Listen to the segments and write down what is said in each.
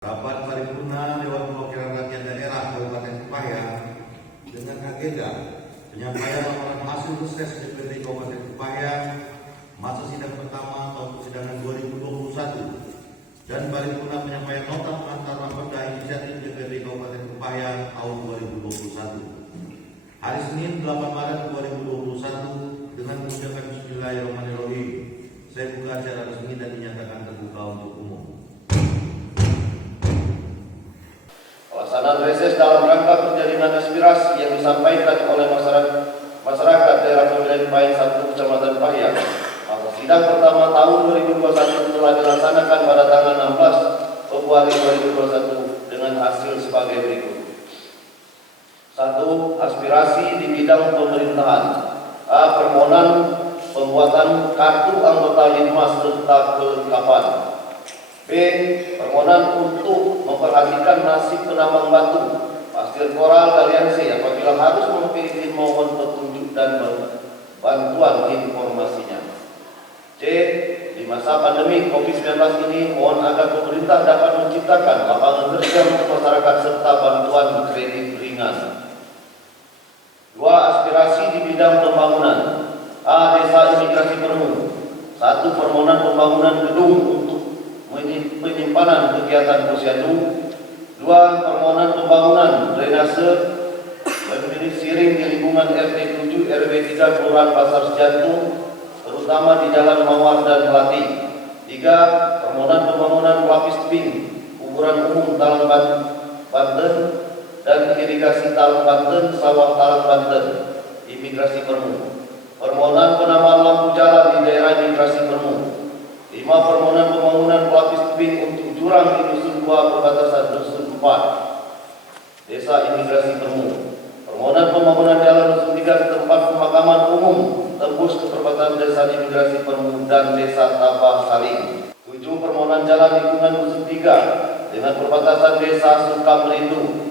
Rapat paripurna Dewan Perwakilan Rakyat Daerah Kabupaten Kepahyang dengan agenda penyampaian laporan hasil reses DPRD Kabupaten Kepahyang masa sidang pertama tahun persidangan 2021 dan paripurna penyampaian nota pengantar raperda inisiatif DPRD Kabupaten Kepahyang tahun 2021 hari Senin 8 Maret 2021 dengan mengucapkan Bismillahirrahmanirrahim. Saya buka acara resmi dan dinyatakan terbuka untuk umum. Pelaksanaan reses dalam rangka penjalinan aspirasi yang disampaikan oleh masyarakat daerah pemilihan Kepahyang 1 Kecamatan Kepahyang. Masa sidang pertama tahun 2021 telah dilaksanakan pada tanggal 16 Februari 2021 dengan hasil sebagai berikut. 1. Aspirasi di bidang pemerintahan. A. Permohonan pembuatan kartu anggota Linmas serta kelengkapan. B. Permohonan untuk memperhatikan nasib penambang batu, pasir koral galian C apabila harus memilih mohon petunjuk dan bantuan informasinya. C. Di masa pandemi COVID-19 ini, mohon agar pemerintah dapat menciptakan lapangan kerja untuk masyarakat serta bantuan kredit ringan. 2. Aspirasi di bidang pembangunan. A. Desa Imigrasi Permu. 1. Permohonan pembangunan gedung untuk penyimpanan kegiatan posyandu. 2. Permohonan pembangunan drainase dan siring di lingkungan RT 7 RW 3 Kelurahan Pasar Sejantung, terutama di Jalan Mawar dan Melati. 3. Permohonan pembangunan pelapis tebing kuburan umum Talang Banten dan irigasi Talang Banten, Sawah Talang Banten, Imigrasi Permu. Permohonan penambahan lampu jalan di daerah Imigrasi Permu. 5. Permohonan pembangunan pelapis tebing untuk jurang di Dusun 2 perbatasan Dusun 4 Desa Imigrasi Permu. Permohonan pembangunan jalan Dusun 3 ke tempat pemakaman umum tembus ke perbatasan Desa Imigrasi Permu dan Desa Tabah Saling. 7. Permohonan jalan lingkungan Dusun 3 dengan perbatasan Desa Sukamerindu.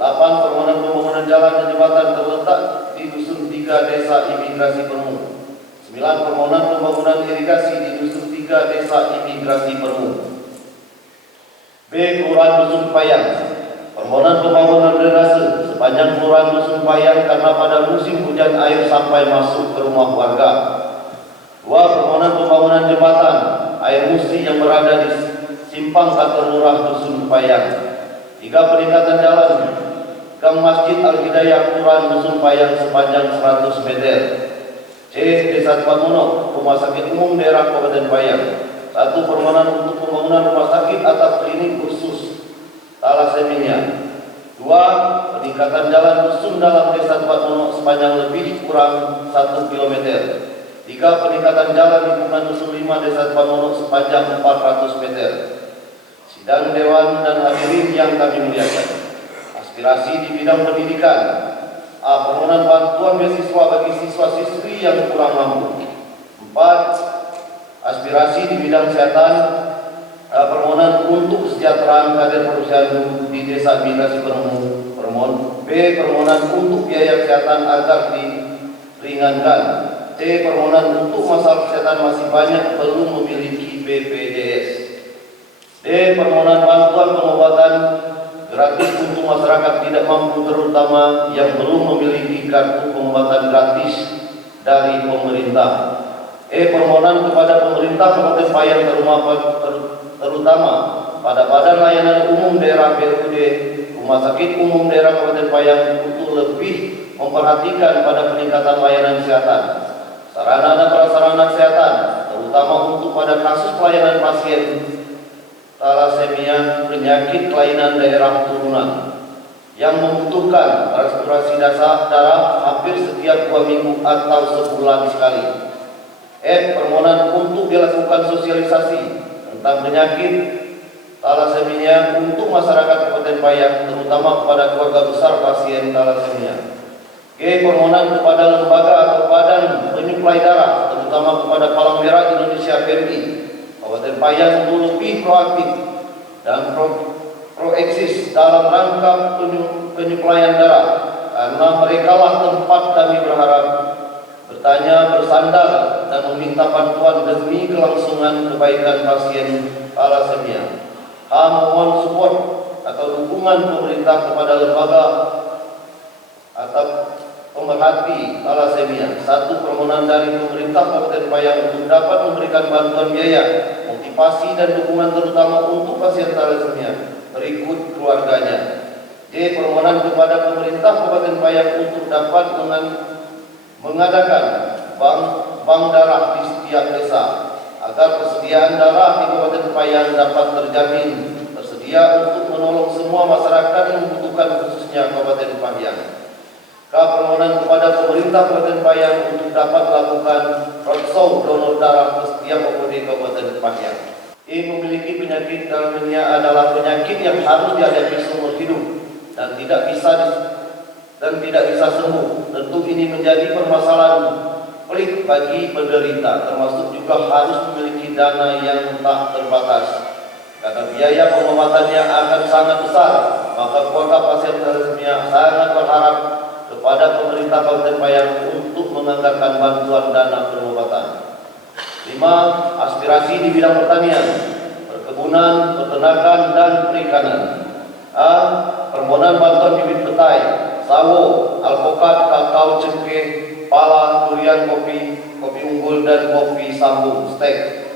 8. Permohonan pembangunan jalan dan jembatan terletak di Dusun 3 Desa Imigrasi Permu. 9. Permohonan pembangunan irigasi di Dusun 3 Desa Imigrasi Permu. B. Kelurahan Dusun Kepahyang. Permohonan pembangunan drainase sepanjang Kelurahan Dusun Kepahyang karena pada musim hujan air sampai masuk ke rumah warga. 2. Permohonan pembangunan jembatan air musi yang berada di simpang kantor lurah Dusun Kepahyang. 3. Peningkatan jalan Gang Masjid Al-Hidayah Kelurahan Dusun Kepahyang sepanjang 100 meter. C. Desa Tepamono, Rumah Sakit Umum Daerah Kabupaten Kepahyang. 1. Permohonan untuk pembangunan rumah sakit atau klinik khusus talasemia. 2. Peningkatan jalan dusun dalam Desa Tepamono sepanjang lebih kurang 1 km. 3. Peningkatan jalan lingkungan Dusun 5 Desa Tepamono sepanjang 400 meter. Sidang Dewan dan hadirin yang kami muliakan. Aspirasi di bidang pendidikan. A. Permohonan bantuan beasiswa bagi siswa-siswi yang kurang mampu. 4. Aspirasi di bidang kesehatan. A. Permohonan untuk kesejahteraan kader posyandu di Desa Imigrasi Permu. B. Permohonan untuk biaya kesehatan agar diringankan. C. Permohonan untuk masalah kesehatan masih banyak belum memiliki BPJS. D. Permohonan bantuan pengobatan gratis untuk masyarakat tidak mampu terutama yang belum memiliki kartu pengobatan gratis dari pemerintah. E. Permohonan kepada pemerintah Kabupaten Kepahyang terutama pada Badan Layanan Umum Daerah BUD, Rumah Sakit Umum Daerah Kabupaten Kepahyang untuk lebih memperhatikan pada peningkatan layanan kesehatan, sarana dan prasarana kesehatan, terutama untuk pada kasus pelayanan pasien talasemia penyakit kelainan daerah turunan yang membutuhkan transfusi darah hampir setiap 2 minggu atau sebulan sekali. F. Permohonan untuk dilakukan sosialisasi tentang penyakit talasemia untuk masyarakat Kabupaten Kepahyang terutama kepada keluarga besar pasien talasemia. G. Permohonan kepada lembaga atau badan penyuplai darah terutama kepada Palang Merah Indonesia PMI Kabupaten Kepahyang untuk lebih proaktif dan proeksis dalam rangka penyuplaian darah karena merekalah tempat kami berharap bertanya, bersandar dan meminta bantuan demi kelangsungan kebaikan pasien talasemia. H. Mohon support atau dukungan pemerintah kepada lembaga atau pemerhati thalassemia. Satu, permohonan dari pemerintah Kabupaten Payang untuk dapat memberikan bantuan biaya, motivasi dan dukungan terutama untuk pasien thalassemia berikut keluarganya. D. Permohonan kepada pemerintah Kabupaten Payang untuk dapat mengadakan bank darah di setiap desa agar persediaan darah di Kabupaten Payang dapat terjamin tersedia untuk menolong semua masyarakat yang membutuhkan, khususnya Kabupaten Payang. K. Permohonan kepada pemerintah Kabupaten Payang untuk dapat melakukan roadshow donor darah ke setiap OPD Kabupaten Payang. E. Memiliki penyakit thalassemia adalah penyakit yang harus dihadapi seumur hidup dan tidak bisa sembuh. Tentu ini menjadi permasalahan pelik bagi penderita, termasuk juga harus memiliki dana yang tak terbatas. Karena biaya pengobatannya akan sangat besar, maka keluarga pasien thalassemia sangat berharap kepada pemerintah Kabupaten Payang untuk menganggarkan bantuan dana pengobatan. 5. Aspirasi di bidang pertanian, perkebunan, peternakan, dan perikanan. A. Permohonan bantuan bibit petai, sawo, alpukat, kakao, cengkeh, pala, durian, kopi unggul, dan kopi sambung, stek.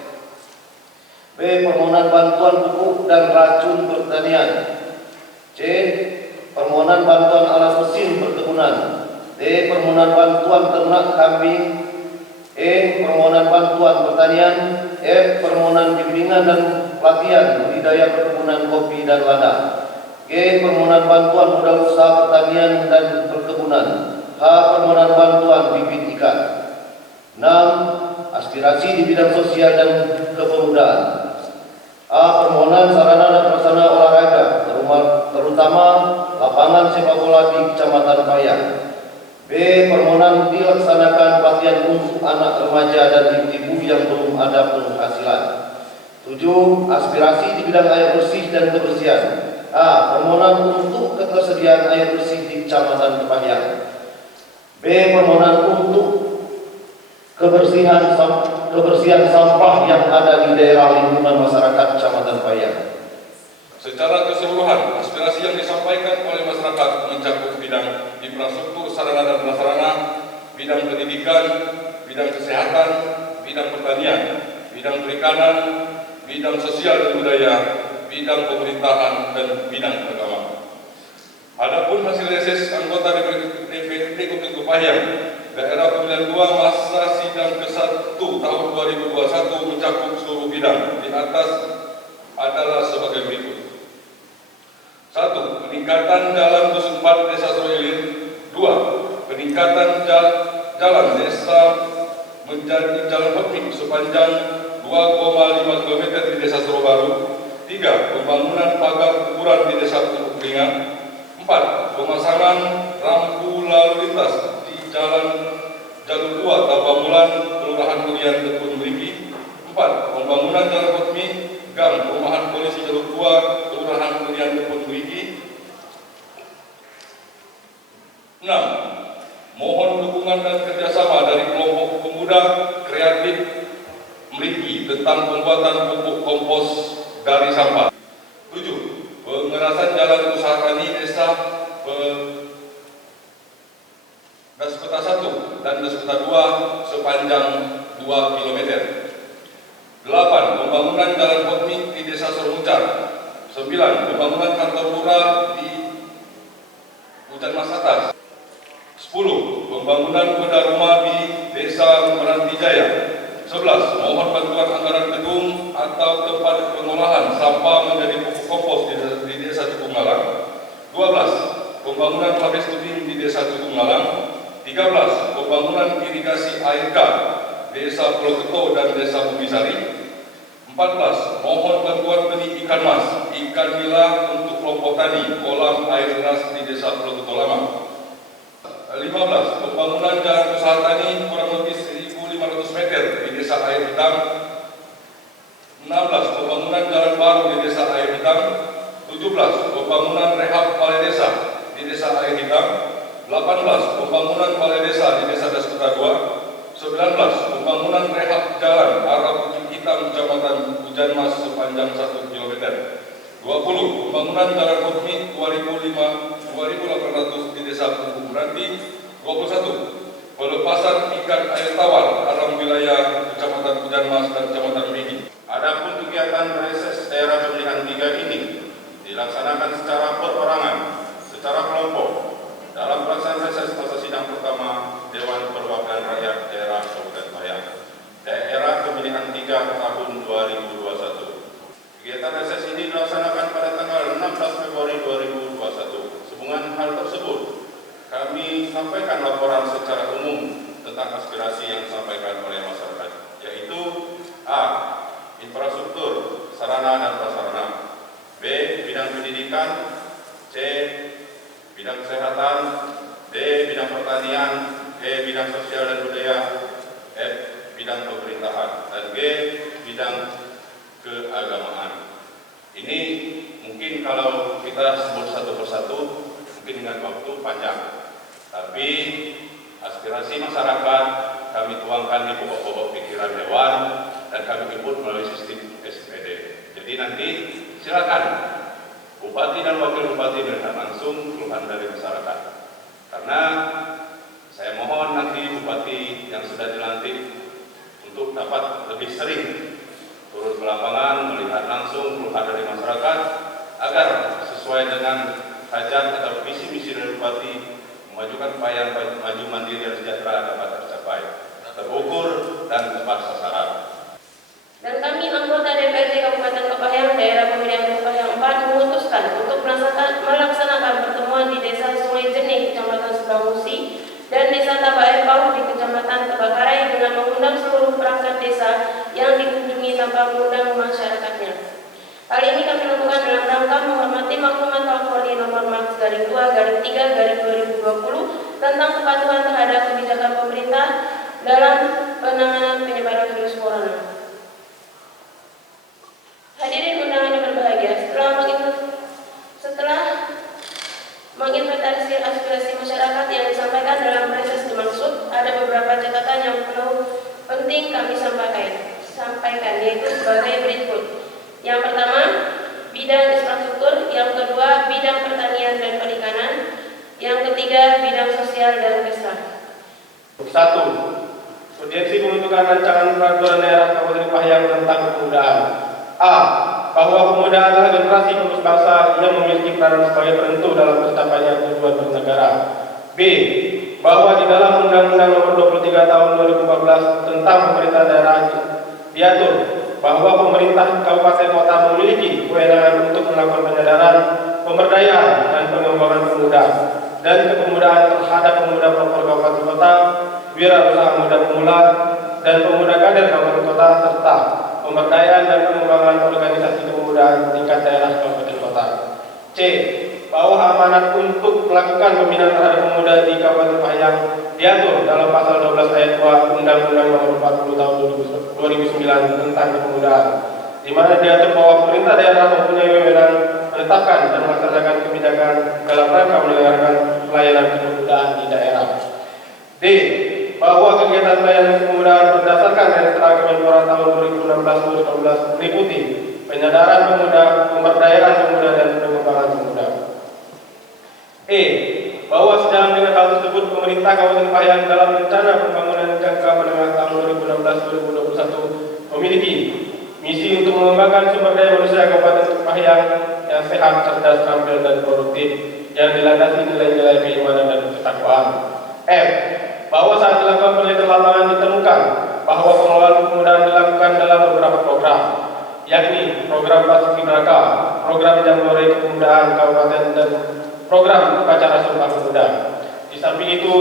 B. Permohonan bantuan pupuk dan racun pertanian. C. Permohonan bantuan alat mesin perkebunan. D. Permohonan bantuan ternak kambing. E. Permohonan bantuan pertanian. F. Permohonan bimbingan dan pelatihan budidaya perkebunan kopi dan lada. G. Permohonan bantuan modal usaha pertanian dan perkebunan. H. Permohonan bantuan bibit ikan. 6. Aspirasi di bidang sosial dan kepemudaan. A. Permohonan sarana dan prasarana olahraga, terutama lapangan sepak bola di Kecamatan Payang. B. Permohonan dilaksanakan pelatihan untuk anak remaja dan ibu-ibu yang belum ada penghasilan. 7. Aspirasi di bidang air bersih dan kebersihan. A. Permohonan untuk ketersediaan air bersih di Kecamatan Payang. B. Permohonan untuk kebersihan sampah yang ada di daerah lingkungan masyarakat Kecamatan Payang. Secara keseluruhan, aspirasi yang disampaikan oleh masyarakat mencakup bidang infrastruktur sarana dan prasarana, bidang pendidikan, bidang kesehatan, bidang pertanian, bidang perikanan, bidang sosial dan budaya, bidang pemerintahan, dan bidang agama. Adapun hasil reses anggota DPRD Kabupaten Payang Daerah Pemilihan 2 masa sidang ke-1 tahun 2021 mencakup seluruh bidang di atas adalah sebagai berikut. 1. Peningkatan jalan Dusun 4 Desa Soroilir. 2. Peningkatan jalan desa menjadi jalan hotmik sepanjang 2,5 km di Desa Sorobaru. 3. Pembangunan pagar kuburan di Desa Teluk Keringat. 4. Pemasangan rambu lalu lintas di Jalur 2 Tabamulan, Kelurahan Durian, Tepun Meriki. 4. Pembangunan jalan hotmik gang Perumahan Polisi Jalur 2, Kelurahan Durian, Tepun Meriki. 6. Mohon dukungan dan kerjasama dari kelompok pemuda kreatif Meriki tentang pembuatan pupuk kompos dari sampah. 7. Pengerasan jalan usaha tani desa Daspeta 1 dan Daspeta 2 sepanjang 2 km. 8. Pembangunan jalan hotmik di Desa Sormuncar. 9. Pembangunan kantor lurah di Hujan Mas Atas. 10. Pembangunan beda rumah di Desa Merantijaya. 11. Mohon bantuan anggaran gedung atau tempat pengolahan sampah menjadi pupuk kompos di Desa Cukung Malang. 12. Pembangunan pabrik studi di Desa Cukung Malang. 13. Pembangunan irigasi AIK Desa Pulau Keto dan Desa Bumisari. 14. Mohon bantuan benih ikan mas, ikan nila untuk kelompok tani, kolam air deras di Desa Pulau Keto Lama. 15. Pembangunan jalan usaha tani kurang lebih 1.500 meter di Desa Air Hitam. 16. Pembangunan jalan baru di Desa Air Hitam. 17. Pembangunan rehab balai desa di Desa Air Hitam. 18. Pembangunan balai desa di Desa Daspeta 2. 19. Pembangunan rehab jalan arah Bukit Hitam Kecamatan Hujan Mas sepanjang 1 km. 20. Pembangunan jalan Hukmi 2.800 di Desa Punggung Ranti. 21. Pelepasan ikan air tawar dalam wilayah Kecamatan Hujan Mas dan Kecamatan Migi. Adapun kegiatan reses daerah pemilihan 3 ini dilaksanakan secara perorangan, secara kelompok dalam pelaksanaan reses masa sidang pertama Dewan Perwakilan Rakyat Daerah Kabupaten Pahang, daerah pemilihan 3 tahun 2021. Kegiatan reses ini dilaksanakan pada tanggal 16 Februari 2021. Sehubungan hal tersebut, kami sampaikan laporan secara umum tentang aspirasi yang disampaikan oleh masyarakat, yaitu A. Infrastruktur, sarana dan prasarana. B. Bidang pendidikan. C. Bidang kesehatan. D. Bidang pertanian. E. Bidang sosial dan budaya. F. Bidang pemerintahan. Dan G. Bidang keagamaan. Ini mungkin kalau kita sebut satu persatu mungkin dengan waktu panjang, tapi aspirasi masyarakat kami tuangkan di pokok-pokok pikiran Dewan dan kami input melalui sistem SPD. Jadi nanti silakan Bupati dan Wakil Bupati melihat langsung keluhan dari masyarakat. Karena saya mohon nanti Bupati yang sudah dilantik untuk dapat lebih sering turun ke lapangan, melihat langsung keluhan dari masyarakat, agar sesuai dengan hajat atau visi misi dari Bupati memajukan upaya maju mandiri dan sejahtera dapat tercapai, terukur dan tepat sasaran. Dan kami anggota DPRD Kabupaten Kepahang daerah pemilihan Kepahang 4 memutuskan untuk melaksanakan pertemuan di Desa Sungai Jenih, Kecamatan Subangmusi, dan Desa Tabair Pauh di Kecamatan Tebakarai dengan mengundang seluruh perangkat desa yang dikunjungi tanpa mengundang masyarakatnya. Hal ini kami lakukan dalam rangka menghormati maklumat Kapolri nomor Max-2/3/2020 tentang kepatuhan terhadap kebijakan pemerintah dalam penanganan penyebaran virus corona. Hadirin undangan yang berbahagia, setelah menginventarisir aspirasi masyarakat yang disampaikan dalam reses dimaksud, ada beberapa catatan yang perlu penting kami sampaikan, yaitu sebagai berikut. Yang pertama, bidang infrastruktur. Yang kedua, bidang pertanian dan perikanan. Yang ketiga, bidang sosial dan desa. 1. Urgensi pembentukan rancangan peraturan daerah Kabupaten Pahang tentang kepemudaan. A. Bahwa pemuda adalah generasi penerus bangsa yang memiliki peranan sebagai penentu dalam tercapainya tujuan bernegara. B. Bahwa di dalam Undang-Undang Nomor 23 Tahun 2014 tentang pemerintah daerah diatur bahwa pemerintah kabupaten kota memiliki kewenangan untuk melakukan penyadaran, pemberdayaan dan pengembangan pemuda dan kepemudaan terhadap pemuda pelopor kabupaten kota, wirausaha muda pemula dan pemuda kader kabupaten kota serta pemberdayaan dan pengembangan organisasi kepemudaan tingkat daerah kabupaten kota. C. Bahwa amanat untuk melakukan pembinaan terhadap pemuda di Kabupaten Pahang diatur dalam pasal 12 ayat 2 Undang-Undang Nomor 40 Tahun 2009 tentang kepemudaan, di mana diatur bahwa pemerintah daerah mempunyai wewenang menetapkan dan melaksanakan kebijakan dalam rangka menyelenggarakan pelayanan kepemudaan di daerah. D. Bahwa kegiatan pelayanan kepemudaan berdasarkan RSA Kemenpora tahun 2016-2018 meliputi penyadaran pemuda, pemberdayaan pemuda dan pengembangan pemuda. E. Bahwa sejalan dengan hal tersebut, pemerintah Kabupaten Pahang dalam rencana pembangunan jangka menengah tahun 2016-2021 memiliki misi untuk mengembangkan sumber daya manusia Kabupaten Pahang yang sehat, cerdas, terampil dan produktif yang dilandasi nilai-nilai keimanan dan ketakwaan. F. Bahwa saat dilakukan penelitian lapangan ditemukan bahwa pengelolaan kepemudaan dilakukan dalam beberapa program, yakni program Paskibraka, program Jambore Kepemudaan Kabupaten dan program upacara Sumpah Pemuda. Di samping itu,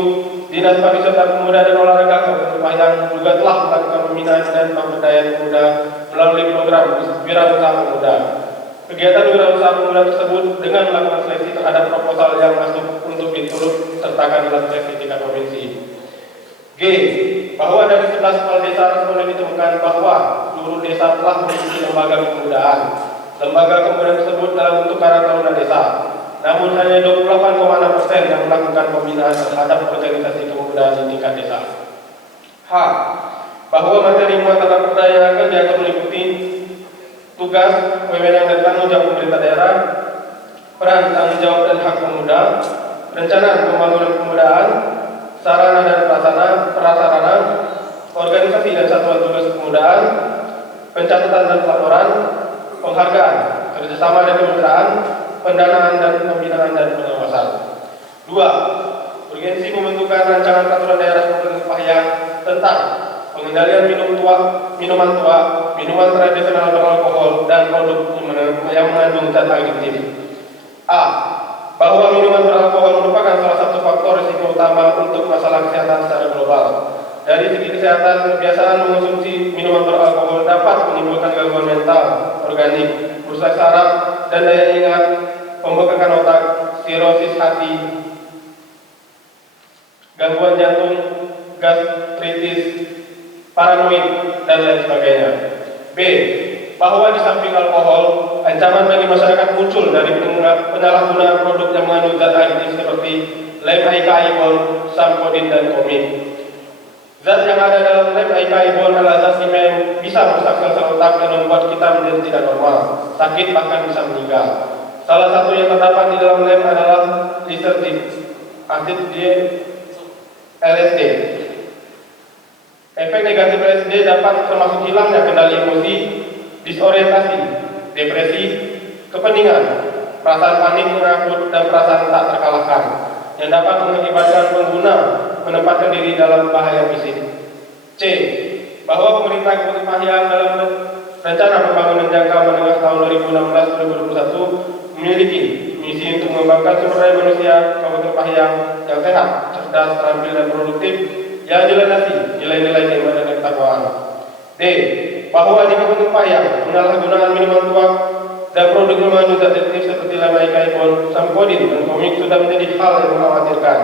Dinas Pariwisata Pemuda dan Olahraga Kabupaten Pahang juga telah melakukan pembinaan dan pemberdayaan pemuda melalui program Wirausaha Pemuda. Kegiatan Wirausaha Pemuda tersebut dengan melakukan seleksi terhadap proposal yang masuk untuk diturut sertakan dalam seleksi tingkat provinsi. G. Bahwa dari 11 kepala desa responden ditemukan bahwa seluruh desa telah memiliki lembaga kepemudaan. Lembaga kepemudaan tersebut dalam bentuk karang taruna desa. Namun hanya 28,6% yang melakukan pembinaan terhadap organisasi kepemudaan di tingkat desa. H. Bahwa materi muatan pertanyaan diatur meliputi tugas, wewenang dan tanggung jawab pemerintah daerah, peran tanggung jawab dan hak pemuda, rencana pembangunan kepemudaan, sarana dan prasarana, organisasi dan satuan tugas kepemudaan, pencatatan dan pelaporan, penghargaan, kerjasama dan kemitraan, pendanaan dan pembinaan dan pengawasan. 2. Urgensi pembentukan rancangan peraturan daerah Kabupaten Kepahyang tentang pengendalian minuman tua, minuman tradisional beralkohol dan produk yang mengandung zat adiktif. A. Bahwa minuman beralkohol merupakan salah satu faktor risiko utama untuk masalah kesehatan secara global. Dari segi kesehatan, kebiasaan mengonsumsi minuman beralkohol dapat menimbulkan gangguan mental, organik, rusak saraf dan daya ingat, pembengkakan otak, sirosis hati, gangguan jantung, gastritis, paranoid, dan lain sebagainya. B. Bahwa di samping alkohol, ancaman bagi masyarakat muncul dari penyalahgunaan produk yang mengandung zat adiktif seperti lem aikaibon, samkodin, dan komin. Zat yang ada dalam lem aikaibon adalah zat kimia yang bisa merusak sel otak dan membuat kita menjadi tidak normal, sakit, bahkan bisa meninggal. Salah satu yang terdapat di dalam lem adalah lisergin, asid di LSD. Efek negatif LSD dapat termasuk hilangnya kendali emosi, disorientasi, depresi, kepeningan, perasaan panik menakut, dan perasaan tak terkalahkan, yang dapat mengakibatkan pengguna menempatkan diri dalam bahaya fisik. C. Bahwa pemerintah Kabupaten Kepahyang dalam rencana pembangunan jangka menengah tahun 2016-2021 memiliki misi untuk mengembangkan sumber daya manusia Kabupaten Kepahyang yang sehat, cerdas, terampil, dan produktif, yang dilandasi nilai-nilai keimanan dan ketakwaan. D. Bahwa di Kabupaten Kepahyang penyalahgunaan minuman tua dan produk yang mengandung zat adiktif seperti lem aikaibon, samkodin, dan komik sudah menjadi hal yang mengkhawatirkan.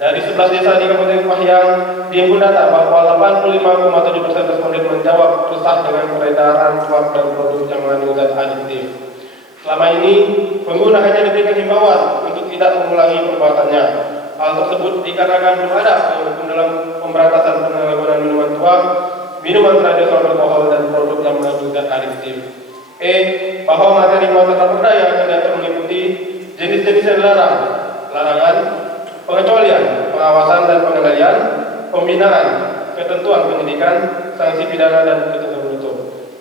Dari 11 desa di Kabupaten Kepahyang dihimpun data bahwa 85,7% responden menjawab resah dengan peredaran uap dan produk yang mengandung zat adiktif. Selama ini pengguna hanya diberikan himbauan untuk tidak mengulangi perbuatannya. Hal tersebut dikarenakan belum ada hukum dalam pemberantasan penyalahgunaan minuman tua, minuman tradisional beralkohol, dan produk yang mengandung zat adiktif. E. Bahwa materi muatan rapordaya akan dapat meliputi jenis-jenis yang dilarang, larangan, pengecualian, pengawasan dan pengendalian, pembinaan, ketentuan penyidikan, sanksi pidana, dan ketentuan penutup.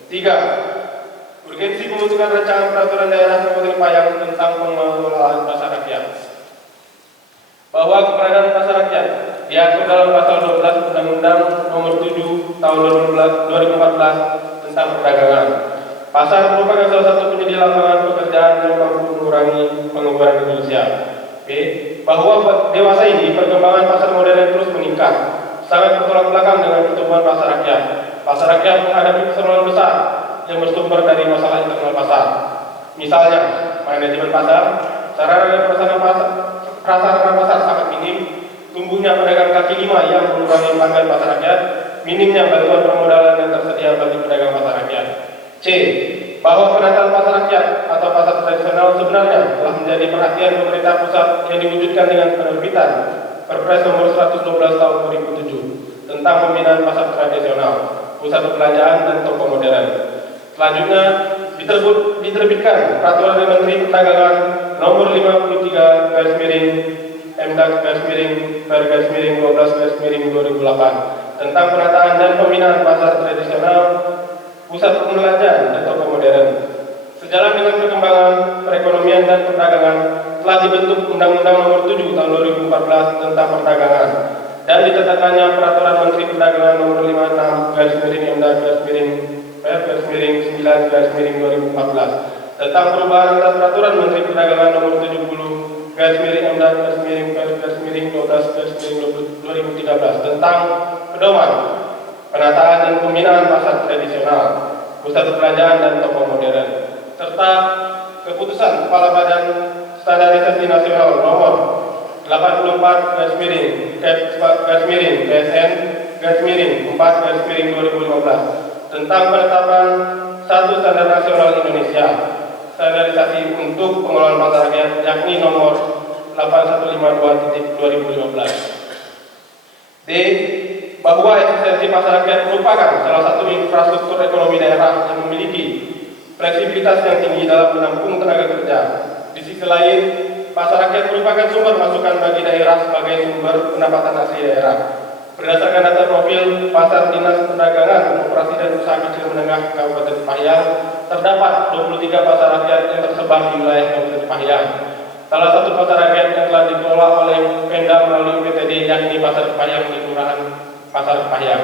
3. Urgensi pembentukan rancangan peraturan daerah Kabupaten Kepahyang tentang pengelolaan pasar rakyat. Bahwa keberadaan pasar rakyat diatur dalam pasal 12 Undang-Undang Nomor 7 Tahun 2014 tentang perdagangan. Pasar merupakan salah satu penyedia lapangan pekerjaan yang mampu mengurangi pengangguran Indonesia. B. Bahwa dewasa ini perkembangan pasar modern terus meningkat, sangat bertolak belakang dengan pertumbuhan pasar rakyat. Pasar rakyat menghadapi persoalan besar yang bersumber dari masalah internal pasar. Misalnya, manajemen pasar, sarana dan prasarana pasar sangat minim, tumbuhnya pedagang kaki lima yang mengurangi pelanggan pasar rakyat, minimnya bantuan permodalan yang tersedia bagi pedagang pasar rakyat. C. Bahwa penataan pasar rakyat atau pasar tradisional sebenarnya telah menjadi perhatian pemerintah pusat yang diwujudkan dengan penerbitan Perpres Nomor 112 Tahun 2007 tentang pembinaan pasar tradisional, pusat perbelanjaan, dan toko modern. Selanjutnya diterbitkan Peraturan Menteri Perdagangan Nomor 53 garis miring Mdak garis miring per garis miring 12 garis miring 2008 tentang penataan dan pembinaan pasar tradisional, pusat perbelanjaan, dan toko modern. Sejalan dengan perkembangan perekonomian dan perdagangan, telah dibentuk Undang-Undang Nomor 7 Tahun 2014 tentang perdagangan dan ditetapkannya Peraturan Menteri Perdagangan Nomor 56 garis miring Mdak garis miring per garis miring 9 garis miring 2014 tentang perubahan atas Peraturan Menteri Perdagangan Nomor 70 garis miring Mdak garis miring per garis miring 12 garis miring 2013 tentang pedoman penataan dan pembinaan pasar tradisional, pusat perbelanjaan, dan toko modern, serta keputusan Kepala Badan Standarisasi Nasional Nomor 84 garis miring garis miring PSN garis miring 4 garis miring 2015 tentang penetapan satu standar nasional Indonesia standarisasi untuk pengelolaan pasar rakyat, yakni nomor 8152/2015. D. Bahwa eksistensi pasar rakyat merupakan salah satu infrastruktur ekonomi daerah yang memiliki fleksibilitas yang tinggi dalam menampung tenaga kerja. Di sisi lain, pasar rakyat merupakan sumber masukan bagi daerah sebagai sumber pendapatan asli daerah. Berdasarkan data profil Pasar Dinas Perdagangan, Koperasi dan Usaha Kecil Menengah Kabupaten Pahang, terdapat 23 pasar rakyat yang tersebar di wilayah Kabupaten Pahang. Salah satu pasar rakyat yang telah dikelola oleh Pemda melalui PTD yakni Pasar Pahang di Kelurahan Pasar Pahang.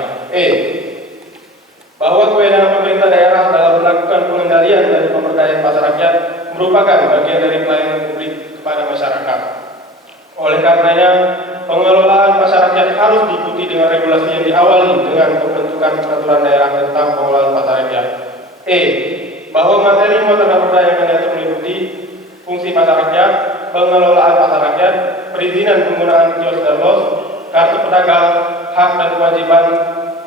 Bahwa kewenangan pemerintah daerah dalam melakukan pengendalian dan pemberdayaan pasar rakyat merupakan bagian dari pelayanan publik kepada masyarakat. Oleh karenanya, pengelolaan pasar rakyat harus diikuti dengan regulasi yang diawali dengan pembentukan peraturan daerah tentang pengelolaan pasar rakyat. Bahwa materi muatan dan perdagangan yang meliputi fungsi pasar rakyat, pengelolaan pasar rakyat, perizinan penggunaan kios dan los, kartu pedagang, hak dan kewajiban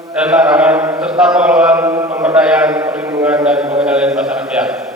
dan larangan, serta pengelolaan pemberdayaan, perlindungan dan pengendalian pasar rakyat.